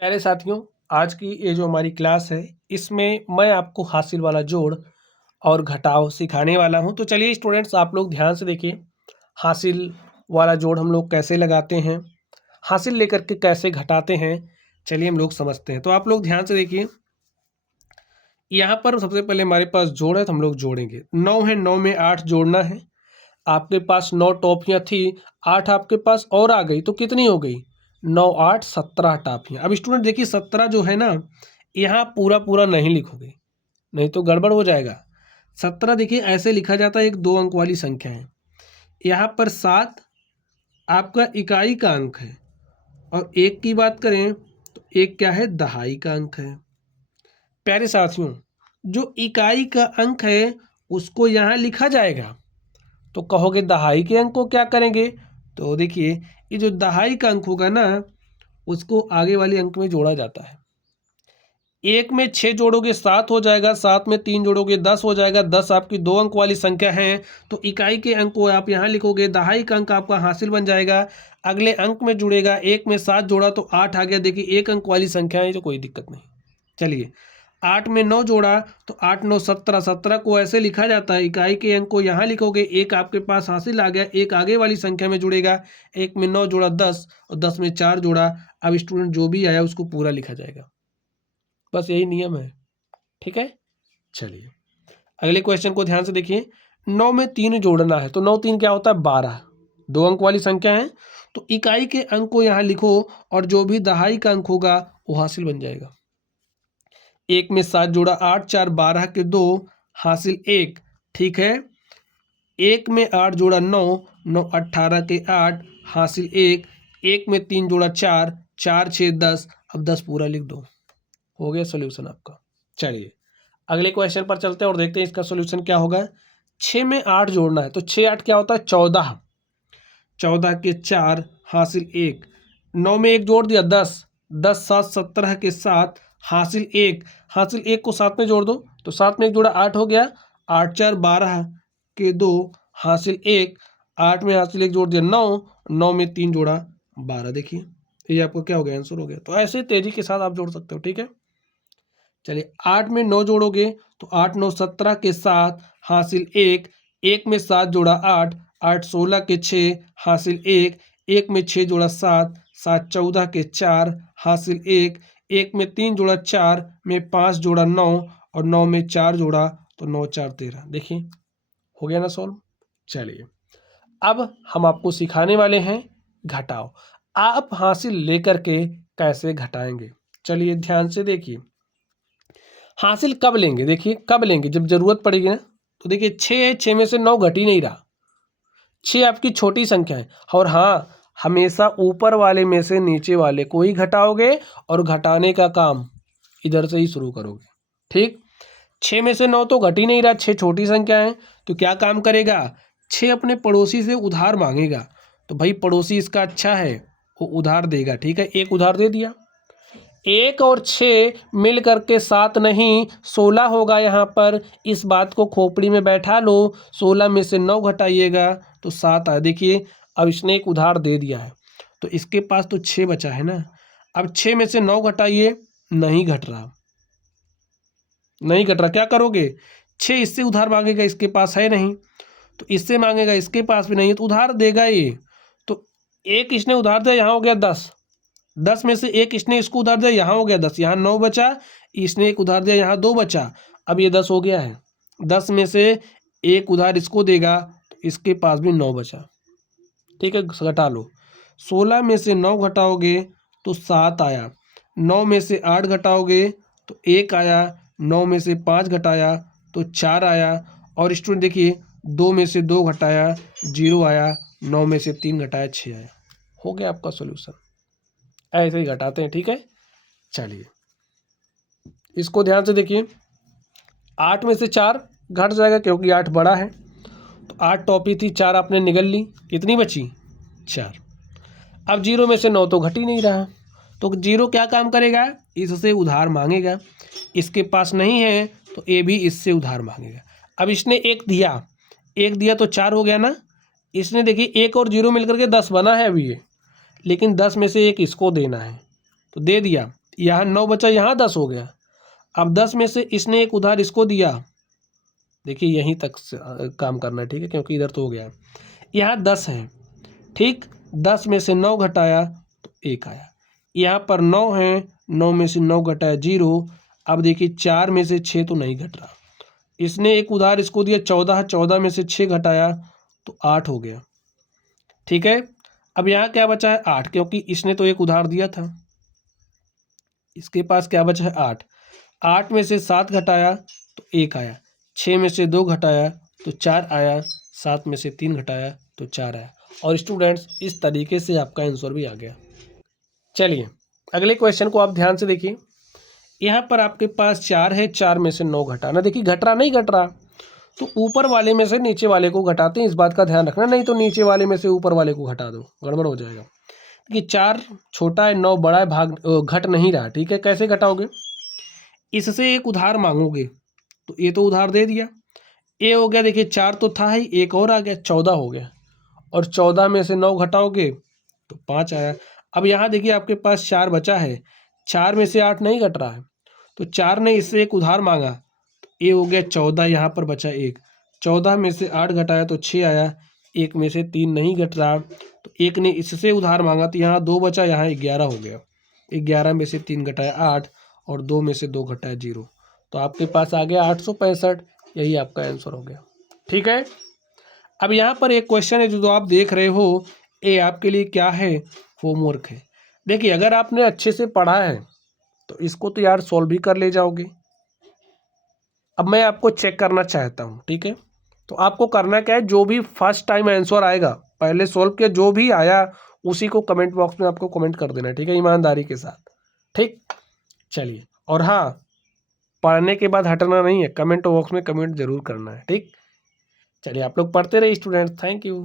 प्यारे साथियों, आज की ये जो हमारी क्लास है, इसमें मैं आपको हासिल वाला जोड़ और घटाव सिखाने वाला हूँ। तो चलिए स्टूडेंट्स, आप लोग ध्यान से देखिए। हासिल वाला जोड़ हम लोग कैसे लगाते हैं, हासिल लेकर के कैसे घटाते हैं, चलिए हम लोग समझते हैं। तो आप लोग ध्यान से देखिए, यहाँ पर सबसे पहले हमारे पास जोड़ है तो हम लोग जोड़ेंगे। 9 है, 9 में 8 जोड़ना है। आपके पास 9 टॉफियाँ थी, 8 आपके पास और आ गई तो कितनी हो गई? 9 8 17 टॉफियाँ। अब स्टूडेंट देखिए, 17 जो है ना, यहाँ पूरा पूरा नहीं लिखोगे, नहीं तो गड़बड़ हो जाएगा। 17 देखिए ऐसे लिखा जाता है, एक 2 अंक वाली संख्या है। यहाँ पर 7 आपका इकाई का अंक है, और 1 की बात करें तो 1 क्या है? दहाई का अंक है। प्यारे साथियों, जो इकाई का अंक है उसको यहाँ लिखा जाएगा। तो कहोगे दहाई के अंक को क्या करेंगे? तो देखिए, ये जो दहाई का अंक होगा ना, उसको आगे वाले अंक में जोड़ा जाता है। 1 में 6 जोड़ोगे 7 हो जाएगा, 7 में 3 जोड़ोगे 10 हो जाएगा, 10 आपकी 2 अंक वाली संख्या है। तो इकाई के अंक को आप यहाँ लिखोगे, दहाई का अंक आपका हासिल बन जाएगा, अगले अंक में जुड़ेगा। 1 में 7 जोड़ा तो 8 आ गया। देखिए 1 अंक वाली संख्या है, तो कोई दिक्कत नहीं। चलिए, 8 में 9 जोड़ा तो 8 9 17, 17 को ऐसे लिखा जाता है, इकाई के अंक को यहाँ लिखोगे, एक आपके पास हासिल आ गया, एक आगे वाली संख्या में जुड़ेगा। 1 में 9 जोड़ा 10, और 10 में 4 जोड़ा। अब स्टूडेंट जो भी आया उसको पूरा लिखा जाएगा, बस यही नियम है। ठीक है, चलिए अगले क्वेश्चन को ध्यान से देखिए। 9 में 3 जोड़ना है, तो 9 3 क्या होता है? 12, 2 अंक वाली संख्या है। तो इकाई के अंक को यहाँ लिखो, और जो भी दहाई का अंक होगा वो हासिल बन जाएगा। 1 में 7 जोड़ा 8, 4 12 के 2, हासिल 1। ठीक है, 1 में 8 जोड़ा 9, 9 18 के 8, हासिल 1। 1 में 3 जोड़ा 4, 4 6 10। अब 10 पूरा लिख दो, हो गया सोल्यूशन आपका। चलिए अगले क्वेश्चन पर चलते हैं और देखते हैं इसका सोल्यूशन क्या होगा। 6 में 8 जोड़ना है, तो 6 8 क्या होता है? 14, 14 के 4, हासिल 1। 9 में 1 जोड़ दिया 10, 10 7 17 के 7, हासिल 1। हासिल 1 को 7 में जोड़ दो, तो 7 में 1 जोड़ा 8 हो गया, 8 4 12 के 2, हासिल 1। 8 में हासिल 1 जोड़ दिया 9, 9 में 3 जोड़ा 12। देखिए ये आपको क्या हो गया? आंसर हो गया। तो ऐसे तेजी के साथ आप जोड़ सकते हो। ठीक है, चलिए 8 में 9 जोड़ोगे तो 8 9 17 के 7, हासिल 1। 1 में 7 जोड़ा 8, 8 16 के 6, हासिल 1। 1 में 6 जोड़ा 7, 7 14 के 4, हासिल 1। 1 में 3 जोड़ा 4, में 5 जोड़ा 9, और 9 में 4 जोड़ा तो 9 4 13। देखिए हो गया ना सॉल्व। चलिए अब हम आपको सिखाने वाले हैं घटाओ। आप हासिल लेकर के कैसे घटाएंगे, चलिए ध्यान से देखिए। हासिल कब लेंगे? देखिए कब लेंगे? जब जरूरत पड़ेगी ना। तो देखिए 6 है, 6 में से 9 घट ही नहीं रहा, 6 आपकी छोटी संख्या है। और हाँ, हमेशा ऊपर वाले में से नीचे वाले को ही घटाओगे, और घटाने का काम इधर से ही शुरू करोगे। ठीक, 6 में से 9 तो घट ही नहीं रहा, 6 छोटी संख्या है, तो क्या काम करेगा? 6 अपने पड़ोसी से उधार मांगेगा, तो भाई पड़ोसी इसका अच्छा है, वो उधार देगा। ठीक है, एक उधार दे दिया। 1 और 6 मिल करके 7 नहीं 16 होगा यहाँ पर। इस बात को खोपड़ी में बैठा लो, 16 में से 9 घटाइएगा तो 7 आए। देखिए अब इसने एक उधार दे दिया है, तो इसके पास तो 6 बचा है ना। अब 6 में से 9 घटाइए, नहीं घट रहा, नहीं घट रहा। क्या करोगे? 6 इससे उधार मांगेगा, इसके पास है नहीं, तो इससे मांगेगा, इसके पास भी नहीं है, तो उधार देगा ये। तो एक इसने उधार दिया, यहाँ हो गया 10, 10 में से एक इसने इसको उधार दिया, यहाँ हो गया 10, यहाँ 9 बचा, इसने एक उधार दिया, यहाँ 2 बचा। अब ये 10 हो गया है। 10 में से एक उधार इसको देगा, तो इसके पास भी 9 बचा। ठीक है, घटा लो। 16 में से 9 घटाओगे तो 7 आया, 9 में से 8 घटाओगे तो 1 आया, 9 में से 5 घटाया तो 4 आया, और स्टूडेंट देखिए 2 में से 2 घटाया 0 आया, 9 में से 3 घटाया 6 आया। हो गया आपका सोल्यूशन। ऐसे ही घटाते हैं। ठीक है, चलिए इसको ध्यान से देखिए। 8 में से 4 घट जाएगा, क्योंकि 8 बड़ा है, तो 8 टॉपी थी, 4 आपने निगल ली, कितनी बची? 4। अब 0 में से 9 तो घट ही नहीं रहा, तो 0 क्या काम करेगा? इससे उधार मांगेगा, इसके पास नहीं है तो ये भी इससे उधार मांगेगा। अब इसने एक दिया, एक दिया तो 4 हो गया ना। इसने देखिए 1 और 0 मिलकर के 10 बना है अभी ये, लेकिन 10 में से एक इसको देना है, तो दे दिया। यहाँ 9 बचा, यहाँ 10 हो गया। अब 10 में से इसने एक उधार इसको दिया, देखिए यहीं तक काम करना है, ठीक है, क्योंकि इधर तो हो गया। यहाँ 10 है, ठीक, 10 में से 9 घटाया तो 1 आया। यहाँ पर 9 है, 9 में से 9 घटाया 0। अब देखिए 4 में से 6 तो नहीं घट रहा, इसने एक उधार इसको दिया 14, 14 में से 6 घटाया तो 8 हो गया, ठीक है। अब यहाँ क्या बचा है 8, क्योंकि इसने तो एक उधार दिया था, इसके पास क्या बचा है 8। 8 में से 7 घटाया तो 1 आया, 6 में से 2 घटाया तो 4 आया, 7 में से 3 घटाया तो 4 आया। और स्टूडेंट्स इस तरीके से आपका आंसर भी आ गया। चलिए अगले क्वेश्चन को आप ध्यान से देखिए। यहाँ पर आपके पास 4 है, 4 में से 9 घटाना, देखिए घट रहा नहीं घट रहा, तो ऊपर वाले में से नीचे वाले को घटाते हैं, इस बात का ध्यान रखना, नहीं तो नीचे वाले में से ऊपर वाले को घटा दो, गड़बड़ हो जाएगा। कि 4 छोटा है, 9 बड़ा है, घट नहीं रहा, ठीक है। कैसे घटाओगे, इससे एक उधार मांगोगे, तो ये तो उधार दे दिया, ये हो गया, देखिए 4 तो था ही, एक और आ गया, 14 हो गया, और 14 में से 9 घटाओगे तो 5 आया। अब यहाँ देखिए आपके पास 4 बचा है, 4 में से 8 नहीं घट रहा है, तो 4 ने इससे एक उधार मांगा, तो ये हो गया 14, यहाँ पर बचा 1, 14 में से 8 घटाया तो 6 आया, 1 में से 3 नहीं घट रहा, तो 1 ने इससे उधार मांगा, तो यहाँ 2 बचा, यहाँ 11 हो गया, 11 में से 3 घटाया 8, और 2 में से 2 घटाया 0, तो आपके पास आ गया 865, यही आपका आंसर हो गया, ठीक है। अब यहाँ पर एक क्वेश्चन है जो आप देख रहे हो, ये आपके लिए क्या है, होमवर्क है। देखिए अगर आपने अच्छे से पढ़ा है तो इसको तो यार सॉल्व भी कर ले जाओगे। अब मैं आपको चेक करना चाहता हूँ, ठीक है, तो आपको करना क्या है, जो भी फर्स्ट टाइम आंसर आएगा, पहले सॉल्व किया, जो भी आया उसी को कमेंट बॉक्स में आपको कमेंट कर देना है, ठीक है, ईमानदारी के साथ, ठीक। चलिए, और हाँ, पढ़ने के बाद हटना नहीं है, कमेंट बॉक्स में कमेंट जरूर करना है, ठीक। चलिए आप लोग पढ़ते रहिए स्टूडेंट, थैंक यू।